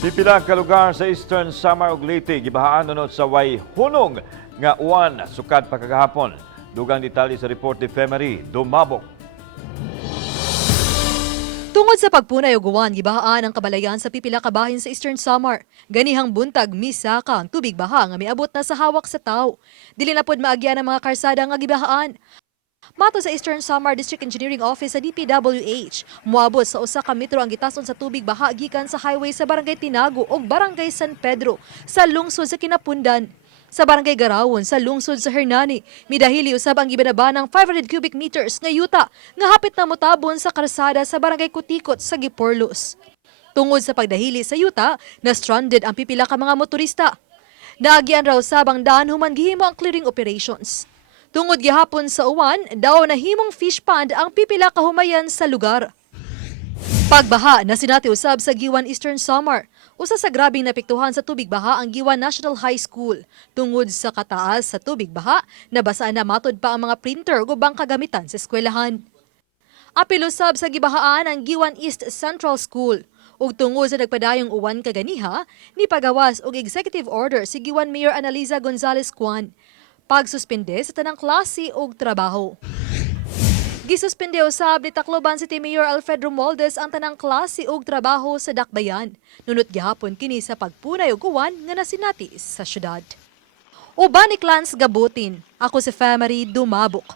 Pipila ka lugar sa Eastern Samar ug Leyte gibahaan unod sa way hunong nga uwan sukad pa kagahapon. Dugang detalye sa report ni Femery Dumabok. Tungod sa pagpunay og uwan, gibahaan ang kabalayan sa pipila ka bahin sa Eastern Samar. Ganihang buntag misaka ang tubig baha nga miabot na sa hawak sa tawo. Dili na pod maagyan ang mga karsada nga gibahaan. Mato sa Eastern Samar District Engineering Office sa DPWH, moabot sa usa ka metro ang gitason sa tubig baha gikan sa highway sa Barangay Tinago ug Barangay San Pedro sa lungsod sa Kinapundan. Sa Barangay Garawon sa lungsod sa Hernani, midahili usab ang gibanaba ng 500 cubic meters nga yuta nga hapit na motabon sa karsada sa Barangay Kutikot sa Giporlos. Tungod sa pagdahili sa yuta, na stranded ang pipila ka mga motorista. Naagyan raw usab ang daan human gihimo ang clearing operations. Tungod gihapon sa uwan, daw nahimong fish pond ang pipila ka humayan sa lugar. Pagbaha na sinati usab sa Giwan Eastern Samar. Usa sa grabing napiktuhan sa tubig baha ang Giwan National High School. Tungod sa kataas sa tubig baha, nabasa na matod pa ang mga printer ug ubang kagamitan sa eskwelahan. Apil usab sa gibahaan ang Giwan East Central School. Ug tungod sa nagpadayong uwan kaganiha, ni pagawas og executive order si Giwan Mayor Analiza Gonzalez Cuan. Pagsuspende sa tanang klase ug trabaho. Gisuspende usab ni Tacloban City Mayor Alfred Romualdez ang tanang klase ug trabaho sa Dakbayan. Nunot gihapon kini sa pagpunay og uwan nga nasinati sa syudad. Uban ni Clans Gabutin, ako si Femery Dumabok.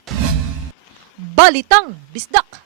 Balitang Bisdak.